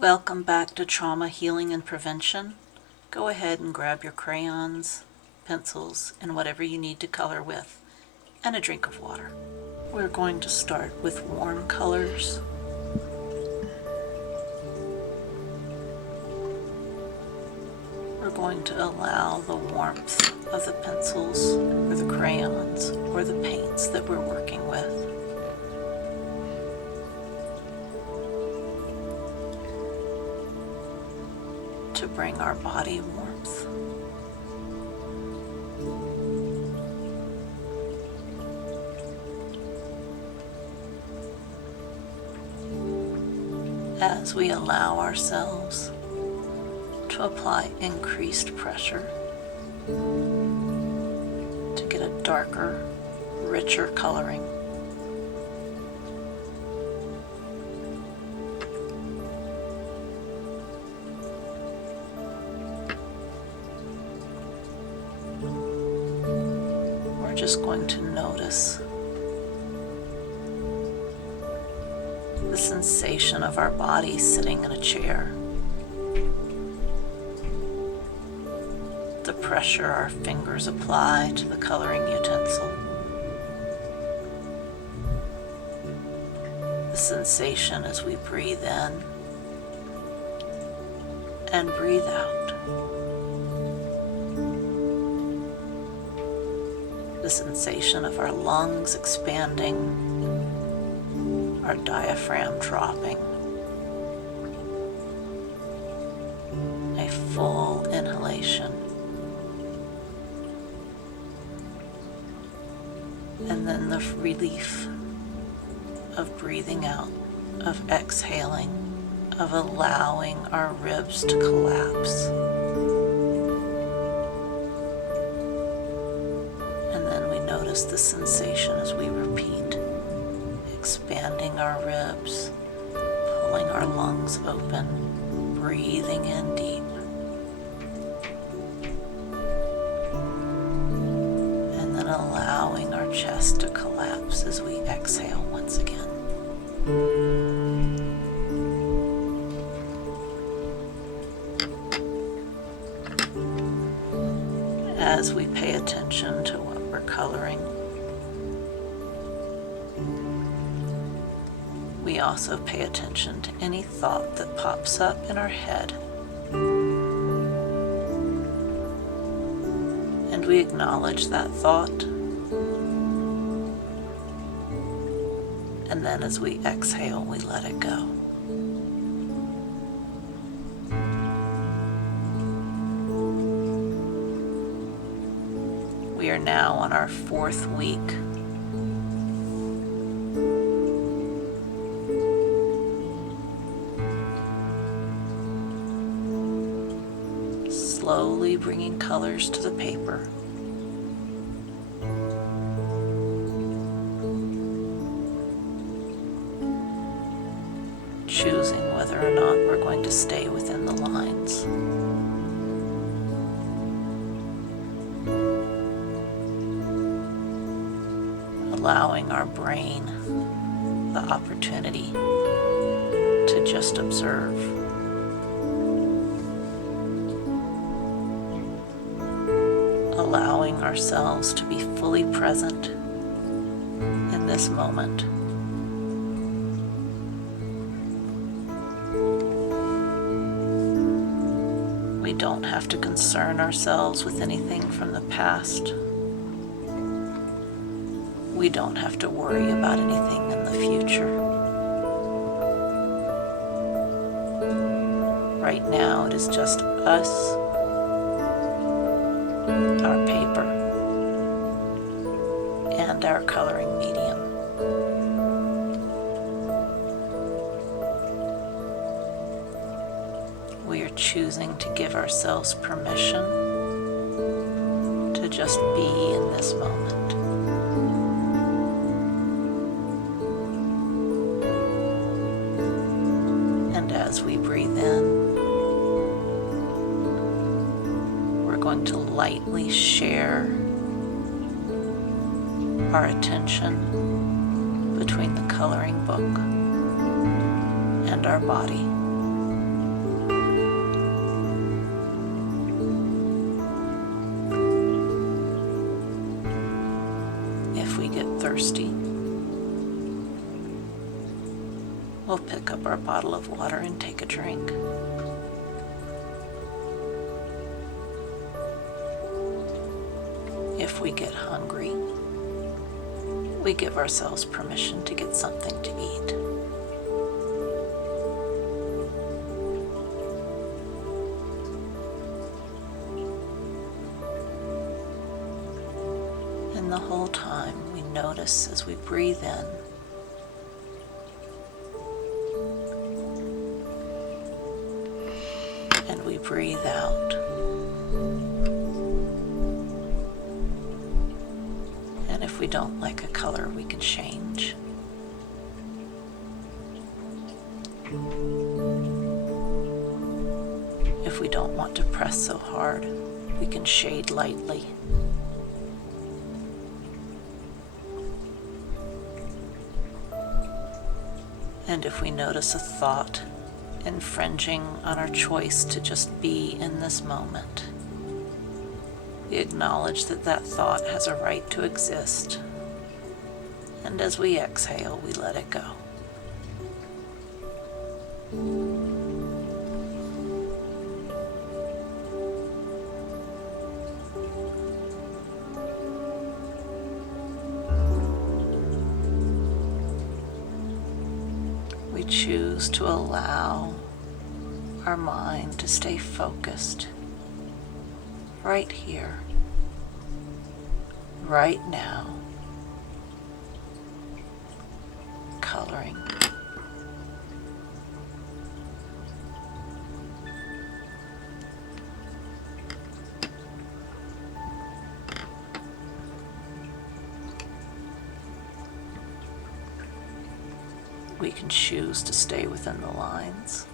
Welcome back to Trauma Healing and Prevention. Go ahead and grab your crayons, pencils, and whatever you need to color with, and a drink of water. We're going to start with warm colors. We're going to allow the warmth of the pencils or the crayons or the paints that we're working with to bring our body warmth. As we allow ourselves to apply increased pressure to get a darker, richer coloring. We're just going to notice the sensation of our body sitting in a chair, the pressure our fingers apply to the coloring utensil, the sensation as we breathe in and breathe out, the sensation of our lungs expanding, our diaphragm dropping, a full inhalation, and then the relief of breathing out, of exhaling, of allowing our ribs to collapse. And then we notice the sensation as we repeat, expanding our ribs, pulling our lungs open, breathing in deep. And then allowing our chest to collapse as we exhale once again. As we pay attention to what we're coloring, we also pay attention to any thought that pops up in our head. And we acknowledge that thought. And then as we exhale, we let it go. We are now on our 4th week. Slowly bringing colors to the paper. Choosing whether or not we're going to stay within the lines. Allowing our brain the opportunity to just observe. Allowing ourselves to be fully present in this moment. We don't have to concern ourselves with anything from the past. We don't have to worry about anything in the future. Right now it is just us, our paper, and our coloring medium. We are choosing to give ourselves permission to just be in this moment. And as we breathe in, we're going to lightly share our attention between the coloring book and our body. thirsty, we'll pick up our bottle of water and take a drink. If we get hungry, we give ourselves permission to get something to eat. And the whole time we notice as we breathe in and we breathe out. And if we don't like a color, we can change. If we don't want to press so hard, we can shade lightly. And if we notice a thought infringing on our choice to just be in this moment, we acknowledge that that thought has a right to exist. And as we exhale, we let it go. We choose to allow our mind to stay focused right here, right now, coloring. We can choose to stay within the lines.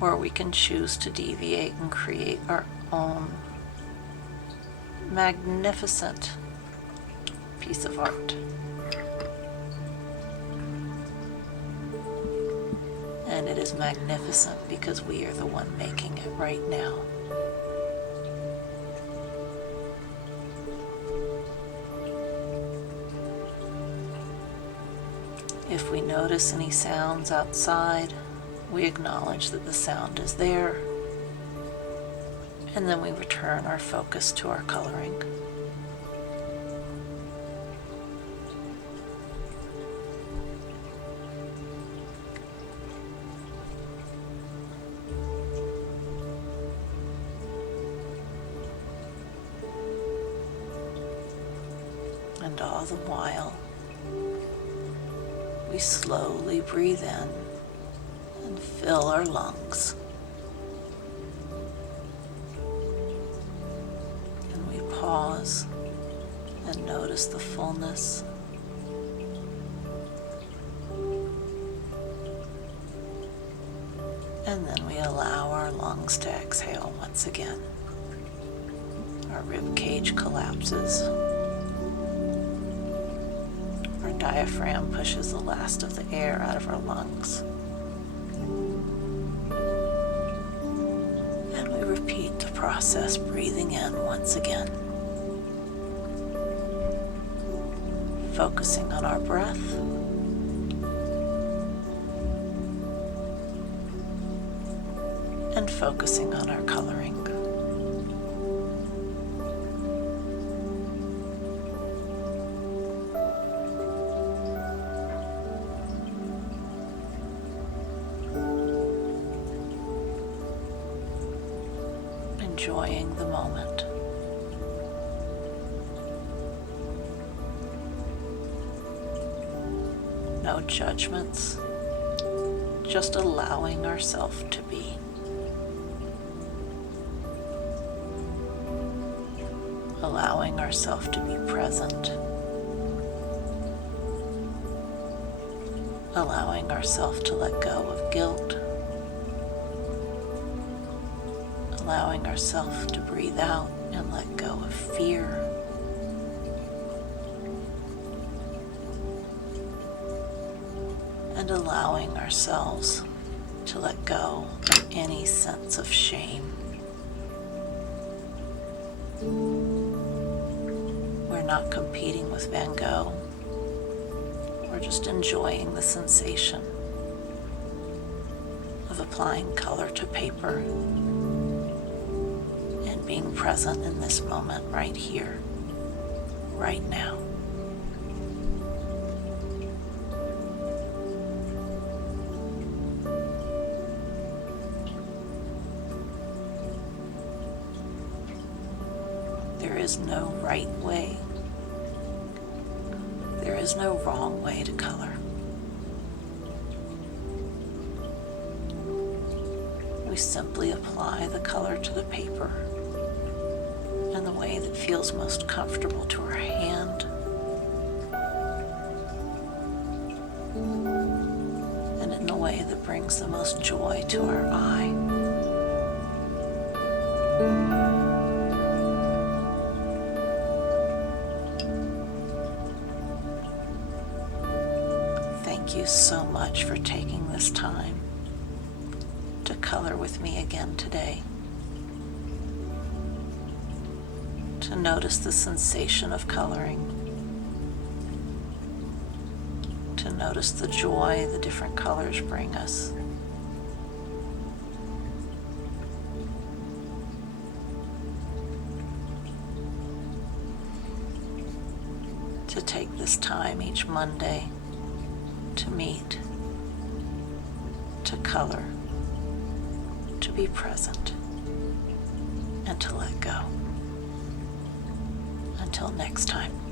Or we can choose to deviate and create our own magnificent piece of art. And it is magnificent because we are the one making it right now. If we notice any sounds outside, we acknowledge that the sound is there, and then we return our focus to our coloring. And all the while, we slowly breathe in and fill our lungs. And we pause and notice the fullness. And then we allow our lungs to exhale once again. Our rib cage collapses. Our diaphragm pushes the last of the air out of our lungs. And we repeat the process, breathing in once again. Focusing on our breath. And focusing on our coloring. Enjoying the moment. No judgments, just allowing ourselves to be. Allowing ourselves to be present. Allowing ourselves to let go of guilt. Allowing ourselves to breathe out and let go of fear. And allowing ourselves to let go of any sense of shame. We're not competing with Van Gogh. We're just enjoying the sensation of applying color to paper and being present in this moment right here, right now. There is no right way. There is no wrong way to color. We simply apply the color to the paper in the way that feels most comfortable to our hand and in the way that brings the most joy to our eye. Thank you so much for taking this time to color with me again today. To notice the sensation of coloring. To notice the joy the different colors bring us. To take this time each Monday to meet, to color, to be present, and to let go. Until next time.